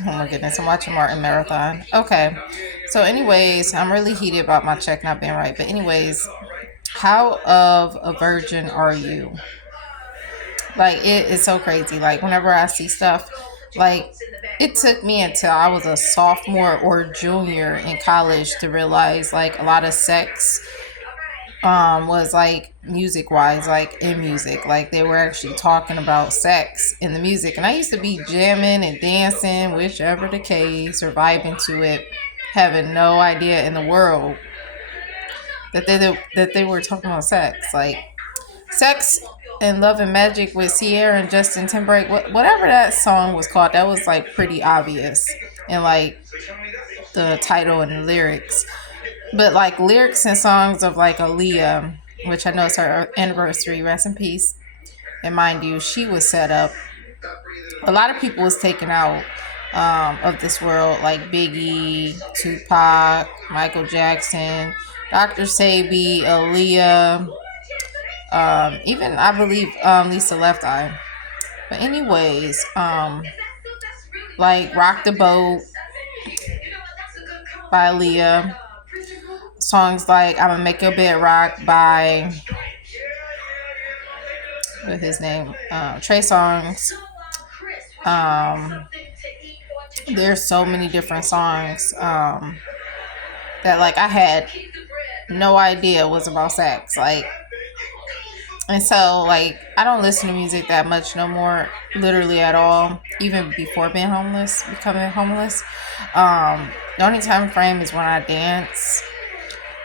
Oh my goodness, I'm watching Martin Marathon. Okay. So, anyways, I'm really heated about my check not being right. But, anyways, how of a virgin are you? Like, it is so crazy. Like, whenever I see stuff, like, it took me until I was a sophomore or junior in college to realize, like, a lot of sex was like music wise, like in music, like they were actually talking about sex in the music, and I used to be jamming and dancing, whichever the case, or vibing to it, having no idea in the world that they were talking about sex, like sex and love and magic with Sierra and Justin Timberlake, whatever that song was called, that was like pretty obvious, and like the title and the lyrics. But like lyrics and songs of like Aaliyah, which I know is her anniversary, rest in peace. And mind you, she was set up. A lot of people was taken out of this world, like Biggie, Tupac, Michael Jackson, Dr. Sabi, Aaliyah, even I believe Lisa Left Eye. But anyways, like Rock the Boat by Aaliyah, songs like I'm Gonna Make Your Bed Rock by with his name, Trey Songs. Um, there's so many different songs that like I had no idea was about sex. Like, and so like I don't listen to music that much no more, literally at all. Even before becoming homeless. The only time frame is when I dance.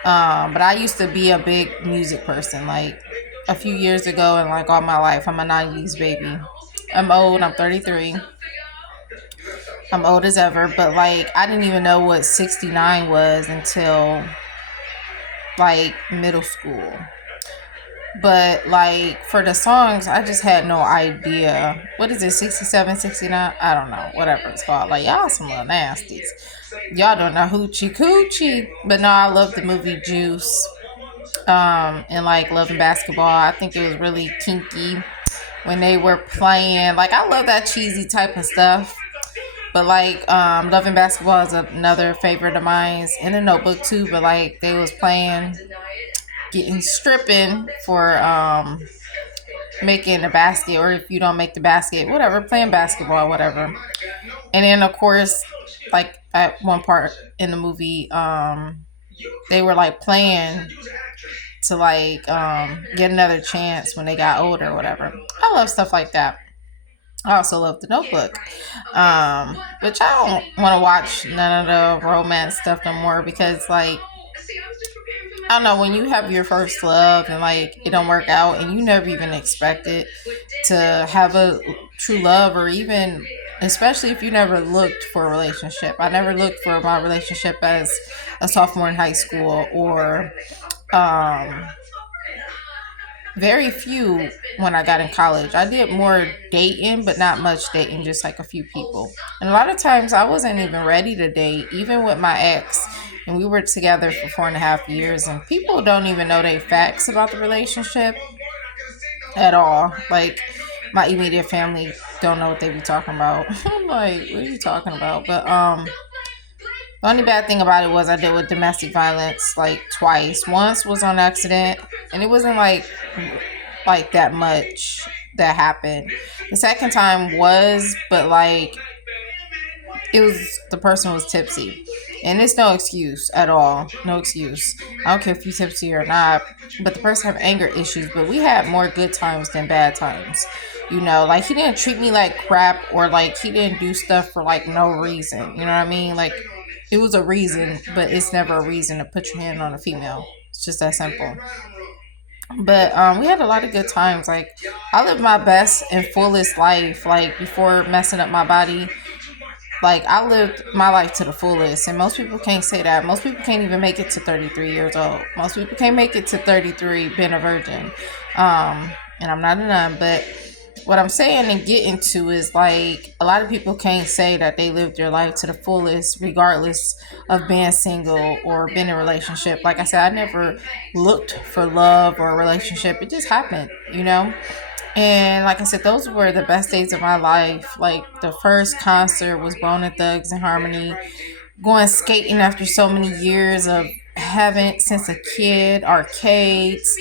But I used to be a big music person, like a few years ago, and like all my life. I'm a 90s baby. I'm old. I'm 33. I'm old as ever, but like I didn't even know what 69 was until like middle school. But like for the songs, I just had no idea. What is it, 67, 69? I don't know. Whatever it's called. Like y'all some little nasties. Y'all don't know hoochie coochie. But no, I love the movie Juice. And like Love and Basketball. I think it was really kinky when they were playing. Like I love that cheesy type of stuff. But like Love and Basketball is another favorite of mine. In the Notebook too. But like they was playing, getting stripping for making a basket, or if you don't make the basket, whatever, playing basketball, whatever. And then of course, like at one part in the movie, they were like playing to like get another chance when they got older or whatever. I love stuff like that. I also love the Notebook, which I don't want to watch none of the romance stuff no more because like I don't know, when you have your first love and like it don't work out and you never even expected to have a true love, or even especially if you never looked for a relationship. I never looked for my relationship as a sophomore in high school, or um very few when I got in college. I did more dating, but not much dating, just like a few people. And a lot of times I wasn't even ready to date, even with my ex. And we were together for 4.5 years, and people don't even know they facts about the relationship at all. Like my immediate family don't know what they be talking about. I'm like, what are you talking about? But the only bad thing about it was I dealt with domestic violence like twice. Once was on accident, and it wasn't like that much that happened. The second time was, but like it was, the person was tipsy. And it's no excuse at all. No excuse. I don't care if you tipsy or not. But the person had anger issues. But we had more good times than bad times. You know, like he didn't treat me like crap, or like he didn't do stuff for like no reason. You know what I mean? Like it was a reason, but it's never a reason to put your hand on a female. It's just that simple. But we had a lot of good times. Like I lived my best and fullest life, like before messing up my body. Like I lived my life to the fullest, and most people can't say that. Most people can't even make it to 33 years old. Most people can't make it to 33 being a virgin. And I'm not a nun, but what I'm saying and getting to is like a lot of people can't say that they lived their life to the fullest, regardless of being single or being in a relationship. Like I said, I never looked for love or a relationship. It just happened, you know? And like I said, those were the best days of my life. Like the first concert was Bone and Thugs and Harmony. Going skating after so many years of haven't since a kid. Arcades,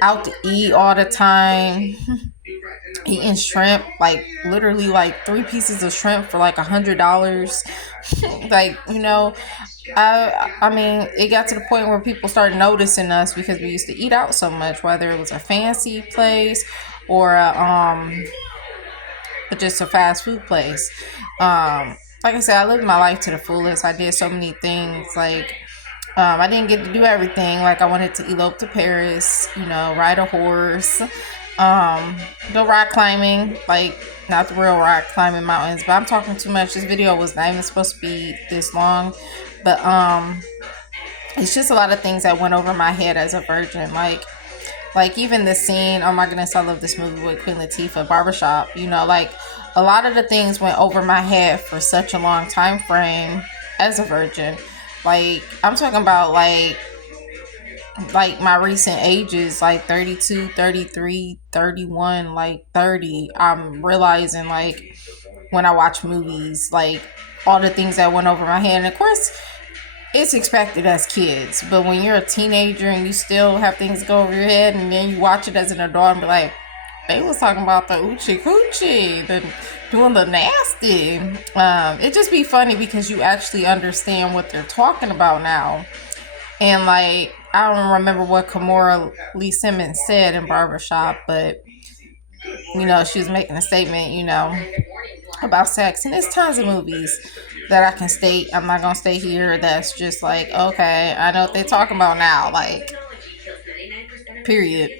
out to eat all the time, eating shrimp, like literally like 3 pieces of shrimp for like $100. Like, I mean, it got to the point where people started noticing us because we used to eat out so much, whether it was a fancy place or just a fast food place. Like I said, I lived my life to the fullest. I did so many things. Like, I didn't get to do everything. Like, I wanted to elope to Paris, ride a horse, go rock climbing. Like, not the real rock climbing mountains, but I'm talking too much. This video was not even supposed to be this long, but it's just a lot of things that went over my head as a virgin. Like even the scene, oh my goodness, I love this movie with Queen Latifah, Barbershop. Like a lot of the things went over my head for such a long time frame as a virgin. Like I'm talking about like my recent ages, like 32, 33, 31, like 30. I'm realizing like when I watch movies, like all the things that went over my head. And of course, it's expected as kids, but when you're a teenager and you still have things go over your head, and then you watch it as an adult and be like, they was talking about the oochie coochie, the doing the nasty. It just be funny because you actually understand what they're talking about now. And like, I don't remember what Kimora Lee Simmons said in Barbershop, but she was making a statement, about sex. And there's tons of movies that I can state. I'm not gonna stay here. That's just like, okay, I know what they're talking about now. Like, period.